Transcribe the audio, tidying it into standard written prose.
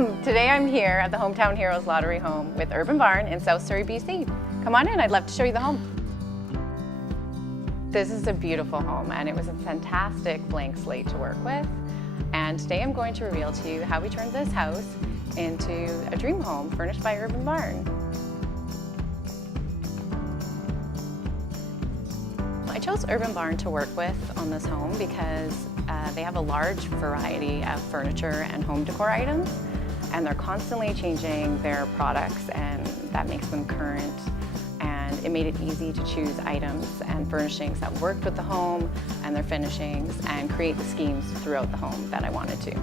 Welcome! Today I'm here at the Hometown Heroes Lottery home with Urban Barn in South Surrey, BC. Come on in, I'd love to show you the home. This is a beautiful home and it was a fantastic blank slate to work with. And today I'm going to reveal to you how we turned this house into a dream home furnished by Urban Barn. I chose Urban Barn to work with on this home because they have a large variety of furniture and home decor items, and they're constantly changing their products, and that makes them current. And it made it easy to choose items and furnishings that worked with the home and their finishings and create the schemes throughout the home that I wanted to.